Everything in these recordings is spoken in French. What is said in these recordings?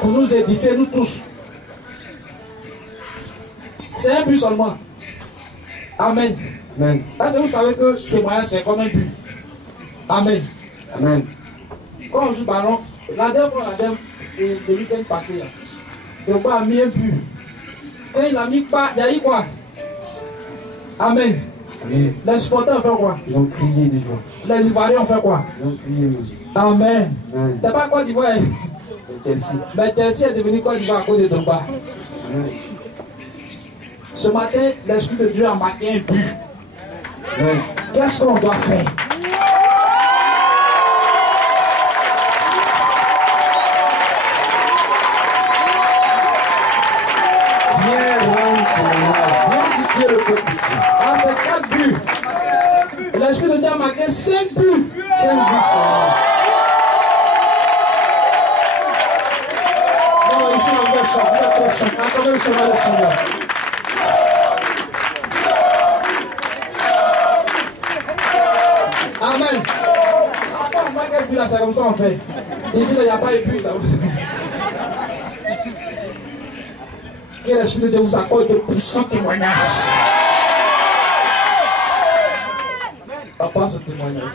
Pour nous édifier, nous tous. C'est un but seulement. Amen. Amen. Parce que vous savez que le témoignage c'est comme un but. Amen. Amen. Quand on joue ballon, la dernière fois, le week-end passé, Drogba a mis un but. Quand il a mis pas, il y a eu quoi? Amen. Amen. Les supporters ont fait quoi? Ils ont crié des joie. Les Ivoiriens ont fait quoi? Ils ont crié. Amen. T'es pas Côte d'Ivoire? Chelsea. Mais Chelsea est devenu Côte d'Ivoire à cause de Drogba. Ce matin, l'Esprit de Dieu a marqué un but. Qu'est-ce qu'on doit faire? Bien rendre témoignage, bien édifier le peuple. Dans ces 4 buts, l'Esprit de Dieu a marqué 5 buts. 5 buts seulement. Amen. Attends, moi, quel but là, c'est comme ça on fait. Ici, il n'y a pas de but. Que l'Esprit de Dieu vous accorde de puissants témoignages. Papa, ce témoignage.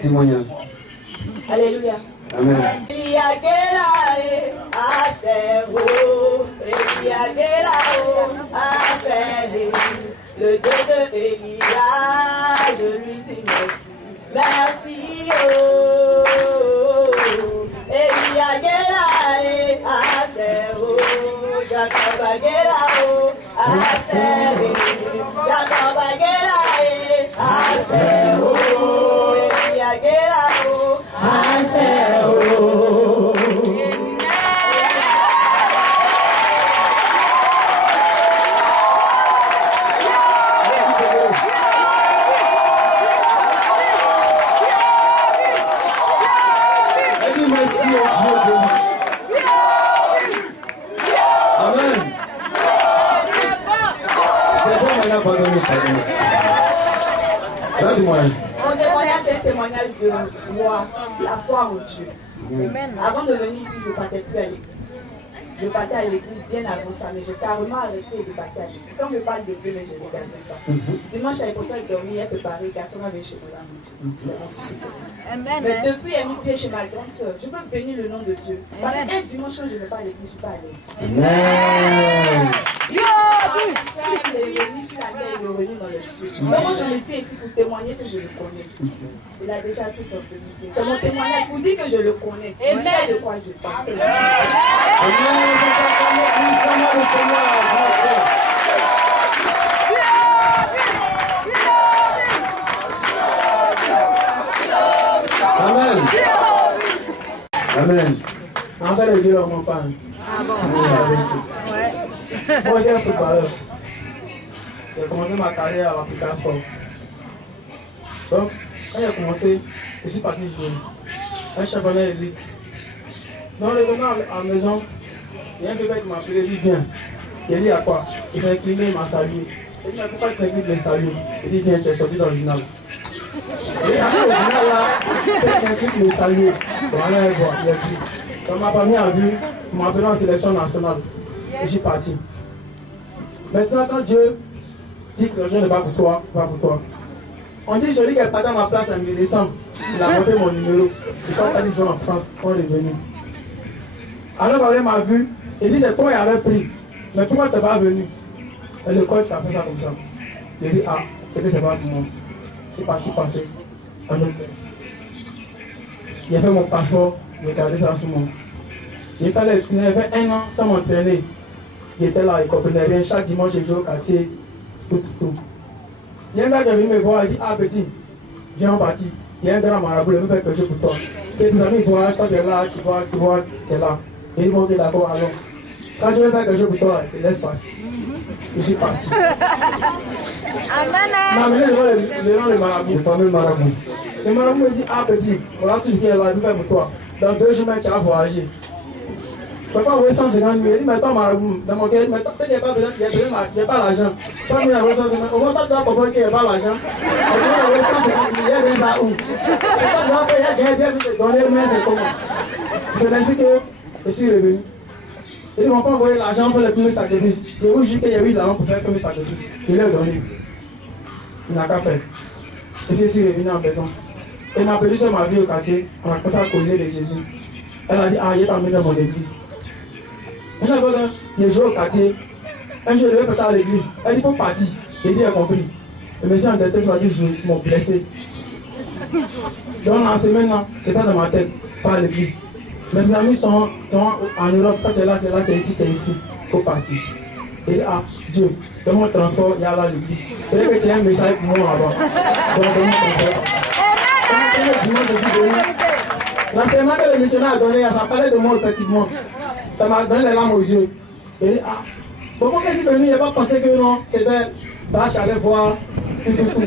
Témoignage. Alléluia. Amen. Le Dieu de Elia, je lui dis merci. Merci, oh. Elia Gela, Asero, Jacob Gela, Asero, Jacob Gela, Asero, Elia Gela, Asero. Mon témoignage est un témoignage de moi, la foi en Dieu. Avant de venir ici, je ne partais plus à l'église. Je partais à l'église bien avant ça, mais j'ai carrément arrêté de partir à l'église. Quand on me parle de Dieu, mais je ne regardais pas. Dimanche, j'avais pourtant dormi, elle préparait, le garçon avait chez moi la manger. Mais depuis, elle a mis pied chez ma grande soeur. Je veux bénir le nom de Dieu. Parce qu'un dimanche, quand je ne vais pas à l'église, je ne suis pas à l'aise. Amen. Il est revenu sur la terre, il est revenu dans le ciel. Donc moi je me tiens ici pour témoigner que je le connais. Il a déjà tout fait. C'est mon témoignage pour dire que je le connais. Je sais de quoi je parle. Amen. Amen. Amen. En fait, le Dieu leur ment pas. Moi, j'ai un footballeur. J'ai commencé ma carrière à l'Africa Sport. Donc, quand j'ai commencé, je suis parti jouer. Un championnat élite. Donc, revenant à la maison, il y a un bébé qui m'a appelé, il dit viens. Il a dit à quoi? Il s'est incliné, il m'a salué. Il dit mais pourquoi tu t'inclines de me saluer? Il dit viens, tu es sorti dans le journal. Il dit après le journal là, tu t'inclines de me saluer. Voilà, il voit, il a dit. Donc ma famille a vu, il m'a appelé en sélection nationale. Et je suis parti. Maintenant, quand Dieu dit que je ne vais pas pour toi, pas pour toi. On dit, je dis qu'elle partait à ma place en décembre. Il a monté mon numéro. Ils sont allés jouer en France, ils sont revenus. Alors, quand elle m'a vu, il dit, c'est toi qui avais pris. Mais pourquoi tu n'es pas venu? Et le coach a fait ça comme ça. J'ai dit, ah, c'est que c'est pas pour moi. C'est parti passer un autre test. Il a fait mon passeport, il a gardé ça sur moi. Il avait 1 an sans m'entraîner. Il était là, il ne comprenait rien. Chaque dimanche, je jouais au quartier, tout. Il y a un gars qui est venu me voir, il dit, ah petit, viens en partie. Il y a un grand marabout, il veut faire quelque chose pour toi. Et tes amis voient, toi tu es là, tu vois, tu es là. Et ils vont dire d'accord, allons. Quand je vais faire quelque chose pour toi, je te laisse partir. Je suis parti. Amen. Il m'a amené devant le marabout, le fameux marabout. Le marabout me dit, ah petit, voilà tout ce qui est là, je vais faire pour toi. Dans 2 jours, tu vas voyager. Papa, vous voyez 150 000. Il dit, mais toi, marabout, dans mon cœur, il dit, mais toi, il n'y a pas besoin, il n'y a pas l'argent. Toi, il y a 150 000. Au moins, toi, papa, il n'y a pas l'argent. Au moins, il y a 150 000, il y a bien ça où? Et toi, tu vas payer, il y a bien te donner, mais c'est comment? C'est ainsi que je suis revenu. Il dit, mon frère, vous voyez l'argent pour les premiers sacrifices. Je vous jure qu'il y a eu l'argent pour faire les premiers sacrifices. Il l'a donné. Il n'a qu'à faire. Et puis, je suis revenu en maison. Elle m'a appelé sur ma vie au quartier. On a commencé à causer de Jésus. Elle a dit, ah, il est emmené dans mon église. Maintenant, il joue au quartier. Un jour, je devais partir à l'église. Elle dit, il faut partir. Il dit, il a compris. Le monsieur en tête m'a dit, je m'ont blessé. Donc, la semaine, c'était dans ma tête, pas à l'église. Mes amis sont en Europe. Quand tu es là, tu es ici, tu es ici. Il faut partir. Il dit, ah, Dieu, dans mon transport, il y a là l'église. Il dit que tu as un message pour moi là-bas. Donc, dans mon transport. Le dimanche, je suis venu. L'enseignement que le missionnaire a donné, ça parlait de moi effectivement. Ça m'a donné les larmes aux yeux. Il dit, ah, pourquoi que je suis venu, il n'a pas pensé que non, c'était bâche, aller voir, tout.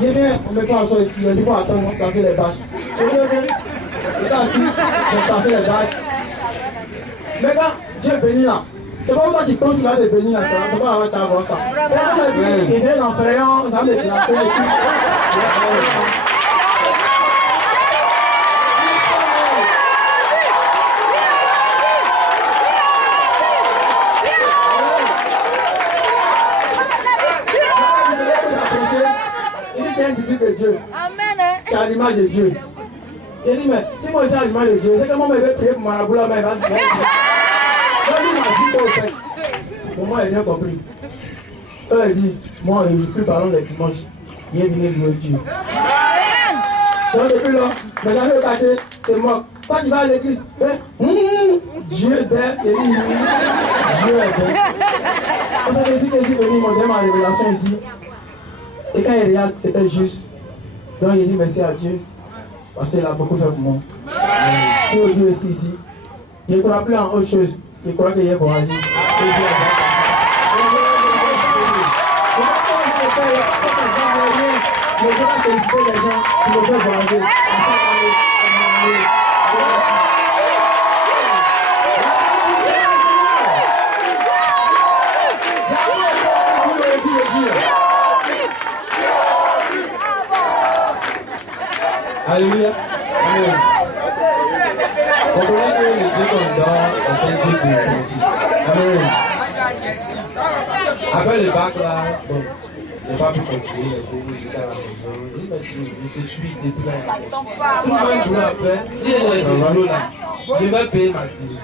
Je viens, on me fait en soi ici, on dit, il faut attendre, placer les bâches. Je dis, ok, il est assis, je placer les bâches. Maintenant, Dieu bénit là. C'est pas où toi tu penses qu'il va te bénir là, c'est pas là tu vas voir ça. Et quand on me dit, essaye d'en faire un, ça va me placer et puis. Tu es un disciple de Dieu. Amen. Tu as l'image de Dieu. Il dit, mais si moi je suis à l'image de Dieu, c'est que moi je vais prier pour Marabout là, mais il va se faire. Donc lui m'a dit quoi au fait. Pour moi, il a bien compris. Il dit, moi je prie pardon les dimanches. Il est venu louer Dieu. Donc depuis là, mes amis au quartier, c'est moi. Quand tu vas à l'église, Dieu est bien, il dit, Dieu est bien. Parce que ici, que je suis venu, ils m'ont donné ma révélation ici. Et quand il regarde, c'était juste. Donc il dit merci à Dieu. Parce qu'il a beaucoup fait pour moi. Si Dieu est ici, il ne croit plus en autre chose. Il croit qu'il est voyagé. Mais je vais féliciter les gens qui me font voyager. Alléluia. Amen. Comprenez que le Dieu comme ça est un Dieu de principe. Amen. Après le bac là, bon, je n'ai pas pu continuer les cours jusqu'à la maison. Il m'a dit, je te suis depuis là. Tout le monde voulait faire. Si elle est sur le boulot là, je vais payer ma dîme.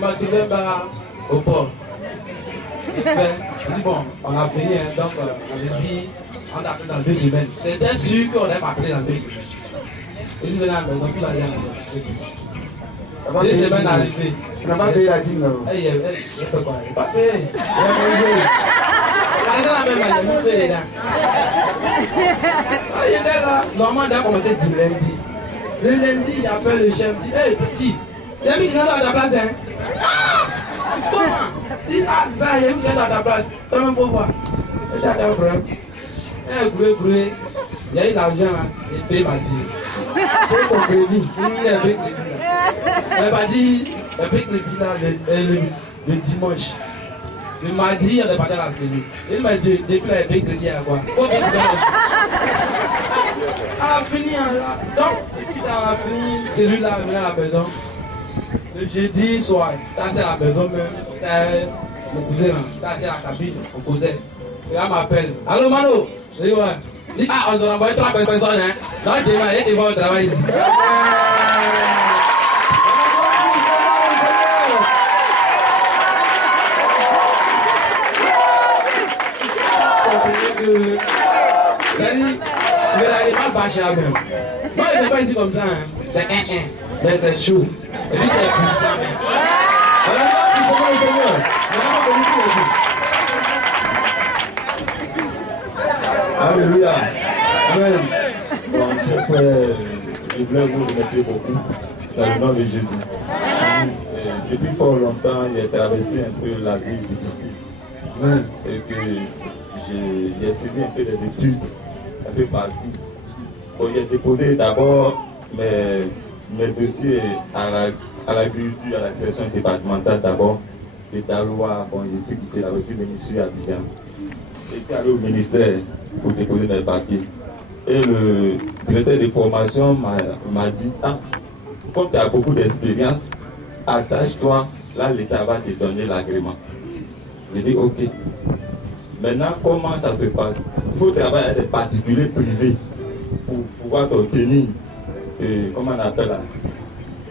Ma dîme n'est pas au port. Je dis bon, on a fini, hein, donc allez-y. On t'a appelé dans 2 semaines. C'était sûr qu'on allait m'appeler dans 2 semaines. Je suis venu à la maison, tout l'a dit à la maison. 2 semaines arrivées. Tu n'as pas payé la dîme là. Elle fait quoi? Elle n'a pas payé. Elle a mangé. Elle a même elle a fait les dents. Il était là. Normalement, on a commencé du lundi. Le lundi, j'appelle le chef, je dis, hey petit, j'ai mis quelqu'un à ta place, hein? Ah! Comment? Je dis, ah, ça, j'ai mis quelqu'un à ta place. Toi-même, il faut voir. Elle dit, attends, problème. Elle il y a eu l'argent, il paye ma dîme. Il paye ton crédit. Il a payé le crédit. Elle m'a dit, elle paye le crédit là, le dimanche. Le mardi, elle est partie à la cellule. Il m'a dit, depuis là, elle paye le crédit à quoi? Elle a fini là. Donc, elle a fini cellule-là, elle est à la maison. Le jeudi soir, elle est à la maison même. Mon cousin là, elle est à la cabine, mon cousin. Et elle m'appelle. Allô, Mano? Je dis, ouais. Je dis, ah, on doit envoyer 3 personnes, hein. Donc, demain, il va au travail ici. Vous n'allez pas bâcher la même. Moi, je ne vais pas ici comme ça, hein. Mais c'est chaud. Et puis, c'est puissant, même. Alors, là, puissamment le Seigneur. On n'a pas connu tout le jour. Alléluia. Amen. Bon, je voulais vous remercier beaucoup dans le nom de Jésus. Depuis fort longtemps, j'ai traversé un peu la vie difficile. Et que j'ai suivi un peu des études, un peu partout. Bon, j'ai déposé d'abord mes dossiers à l'agriculture, à la création départementale d'abord. Et d'Alois, bon, j'ai su quitter la revue ministère à Abidjan. Et je suis allé au ministère pour déposer mes papiers. Et le directeur de formation m'a dit, ah, comme tu as beaucoup d'expérience, attache-toi, là l'État va te donner l'agrément. J'ai dit ok. Maintenant, comment ça se passe? Il faut travailler avec des particuliers privés pour pouvoir obtenir, comment on appelle là,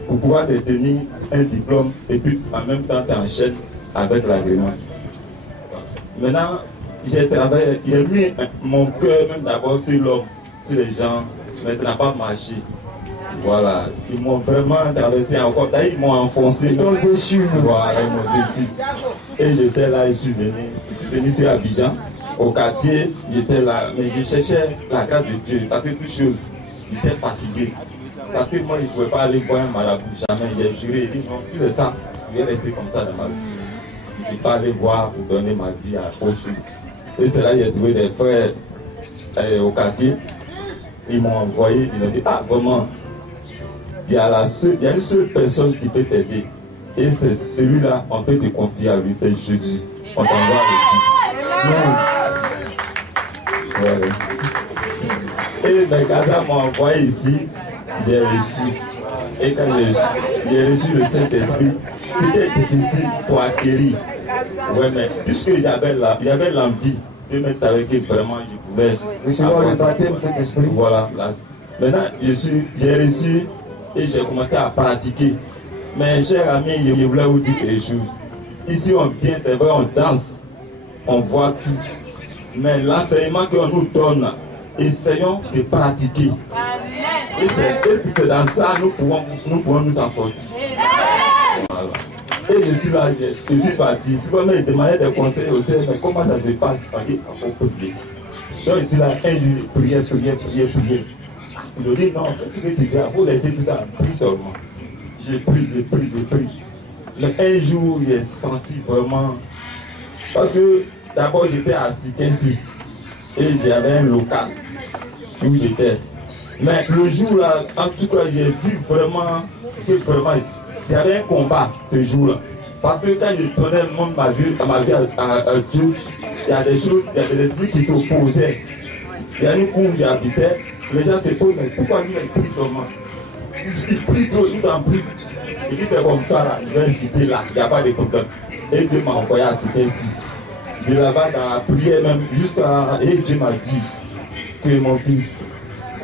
pour pouvoir détenir un diplôme et puis en même temps tu enchaînes avec l'agrément. Maintenant, j'ai travaillé, j'ai mis mon cœur même d'abord sur l'homme, sur les gens, mais ça n'a pas marché. Voilà, ils m'ont vraiment traversé encore, ils m'ont enfoncé. Ils t'ont déçu. Voilà, ils m'ont déçu. Et j'étais là, je suis venu sur Abidjan, au quartier, j'étais là, mais je cherchais la grâce de Dieu, parce que toute chose, j'étais fatigué. Parce que moi, je ne pouvais pas aller voir un marabout, jamais. J'ai juré, j'ai dit non, si c'est ça, je vais rester comme ça dans ma vie. Je ne peux pas aller voir pour donner ma vie à autre chose. Et c'est là que j'ai trouvé des frères au quartier. Ils m'ont envoyé, ils m'ont dit, ah vraiment, il y a une seule personne qui peut t'aider. Et c'est celui-là, on peut te confier à lui, c'est Jésus. On t'envoie le Fils. Voilà. Et mes gars m'ont envoyé ici, j'ai reçu. Et quand j'ai reçu le Saint-Esprit, c'était difficile pour acquérir. Ouais, mais puisque j'avais l'envie de mettre avec eux, vraiment, je pouvais recevoir le baptême Saint-Esprit. Voilà. Maintenant, j'ai reçu et j'ai commencé à pratiquer. Mais chers amis, je voulais vous dire quelque chose. Ici, on vient, c'est vrai, on danse, on voit tout. Mais l'enseignement qu'on nous donne, essayons de pratiquer. Et c'est dans ça que nous pouvons nous en sortir. Voilà. Et je suis là, je suis parti. Si vous me demandez des conseils aussi, mais comment ça se passe? On dit, on peut prier. Donc je suis là, prière. Ils ont dit, non, ce que tu fais, il faut laisser tout ça, prie seulement. J'ai pris. Mais un jour, j'ai senti vraiment... Parce que d'abord, j'étais à Sikensi. Et j'avais un local où j'étais. Mais le jour là, en tout cas, j'ai vu vraiment que il y avait un combat ce jour-là. Parce que quand je donnais ma vie à Dieu, il y a des choses, il y a des esprits qui s'opposaient. Il y a une cour où j'habitais, les gens se posent, mais pourquoi lui il prie seulement? Il prie trop, il en prie. Il dit c'est comme ça là, il va quitter là, il n'y a pas de problème. Et Dieu m'a envoyé à quitter ici. De là-bas dans la prière même, jusqu'à. Et Dieu m'a dit que mon fils,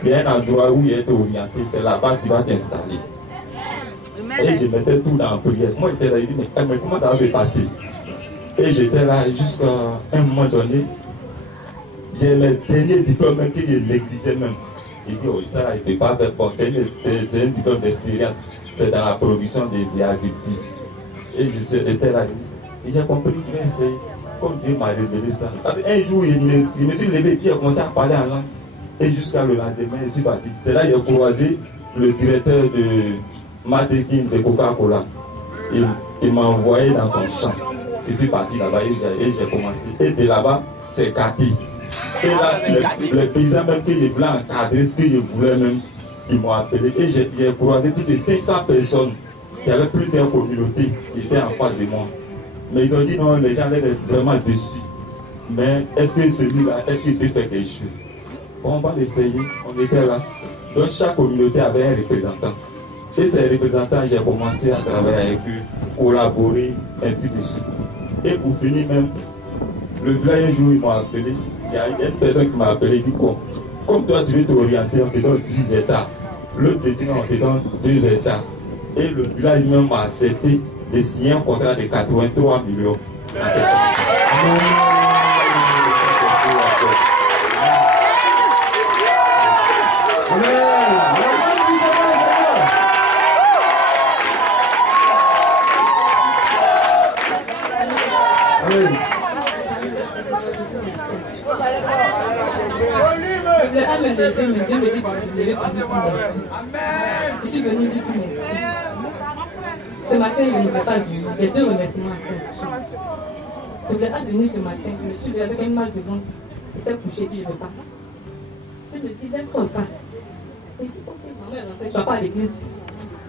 il y a un endroit où il est orienté, c'est là-bas que tu vas t'installer. Et je mettais tout dans la prière. Moi j'étais là, il dit mais comment ça va se passer? Et j'étais là jusqu'à un moment donné. J'ai mes derniers diplômes que je négligeais même. Il dit, oh, ça là, il ne peut pas faire bon. C'est un diplôme d'expérience. C'est dans la production des agricultures. Et j'étais là, et j'ai compris qu'il va essayer. Comme Dieu m'a révélé ça. Un jour, je me suis levé et puis j'ai commencé à parler en langue. Et jusqu'à le lendemain, je suis parti. C'est là que j'ai croisé le directeur de marketing de Coca-Cola. Il m'a envoyé dans son champ. Je suis parti là-bas et j'ai commencé. Et de là-bas, c'est Cathy. Et là, les paysans même que je voulais encadrer, ce que je voulais même, ils m'ont appelé. Et j'ai croisé plus de 500 personnes qui avaient plusieurs communautés qui étaient en face de moi. Mais ils ont dit non, les gens étaient vraiment déçus. Mais est-ce que celui-là, est-ce qu'il peut faire quelque chose? Bon, on va l'essayer. On était là. Donc chaque communauté avait un représentant. Et ces représentants, j'ai commencé à travailler avec eux, collaborer, ainsi de suite. Et pour finir même, le village un jour, ils m'ont appelé. Il y a une personne qui m'a appelé, il dit comme toi tu veux t'orienter, on te donne 10 hectares. L'autre te dit on te donne 2 hectares. Et le village même m'a accepté de signer un contrat de 83 millions. suis venue lui dire merci. Ce matin, il ne m'est pas venu. J'ai 2 remerciements à faire. Je vous ai advenu ce matin. Je suis avec un mal de ventre. J'étais couché, je ne veux pas. Je me dis, d'accord, pas. Il dit, ok, maman est rentrée, tu vas pas à l'église.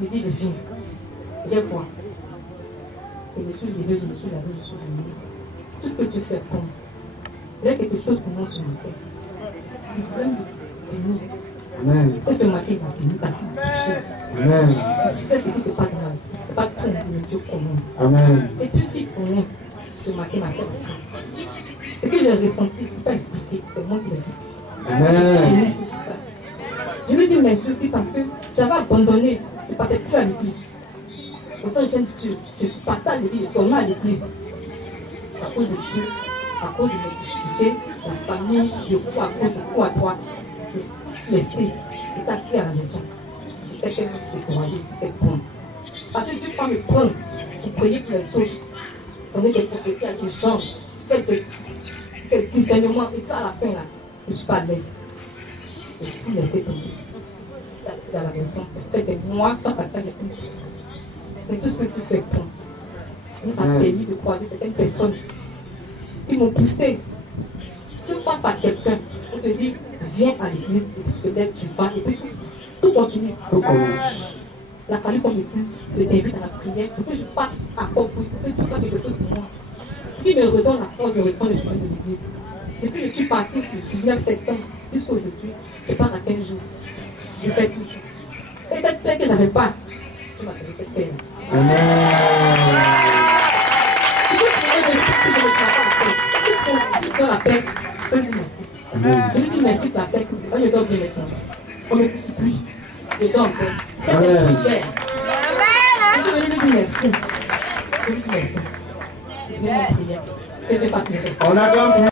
Il dit, je viens. J'ai foi. Et je suis levé, je me suis lavé, je suis venu. Tout ce que tu fais pour moi. Il y a quelque chose pour moi ce matin. Il veut me bénir. Amen. Et ce matin, il m'a béni parce qu'il m'a touché. Amen. Il sait ce qui se passe dans la vie. C'est pas tout le monde, mais Dieu connaît. Amen. Et tout ce qu'il connaît, ce matin m'a fait la grâce. Ce que j'ai ressenti, je ne peux pas expliquer, c'est moi qui l'ai fait. Amen. Je lui dis merci aussi parce que j'avais abandonné, je ne partais plus à l'église. Autant j'aime Dieu, je partais à l'église, je tournais à l'église. À cause de Dieu, à cause de mes difficultés, la famille, je cours à gauche, je cours à droite. Je laissais, j'étais assis à la maison. J'étais tellement découragée, j'étais bon. Parce que Dieu peut me prendre pour prier pour les autres, donner des prophéties à des gens, faire des discernements, et puis à la fin, là, je ne suis pas à l'aise. J'ai tout laissé tomber. J'étais à la maison, ça fait des mois quand tu as l'église. C'est tout ce que tu fais pour moi. Nous a permis de croiser certaines personnes qui m'ont poussé. Tu passes par quelqu'un, on te dit, viens à l'église, et puis peut-être tu vas, et puis tout continue. Tout commence. Il a fallu qu'on me dise, je t'invite à la prière, c'est que je parte à Corpus, pour que tu fasses quelque chose pour moi. Ce qui me redonne la force de reprendre le chemin de l'église. Depuis que je suis partie le 19 septembre jusqu'à aujourd'hui, je pars à 15 jours. Je fais tout. Et cette paix que je n'avais pas, je m'appelle cette paix. Amen. Tu peux trouver des choses que je ne peux pas faire. Si tu as la paix, je lui dis merci. Amen. Je lui dis merci pour la paix. Quand je dors bien maintenant, on me pousse plus. Je dors en paix. C'est Amen. plus cher. Je suis venue lui dire merci. Je lui dis merci. Je viens en prière. Que Dieu fasse mes restes. On acclame.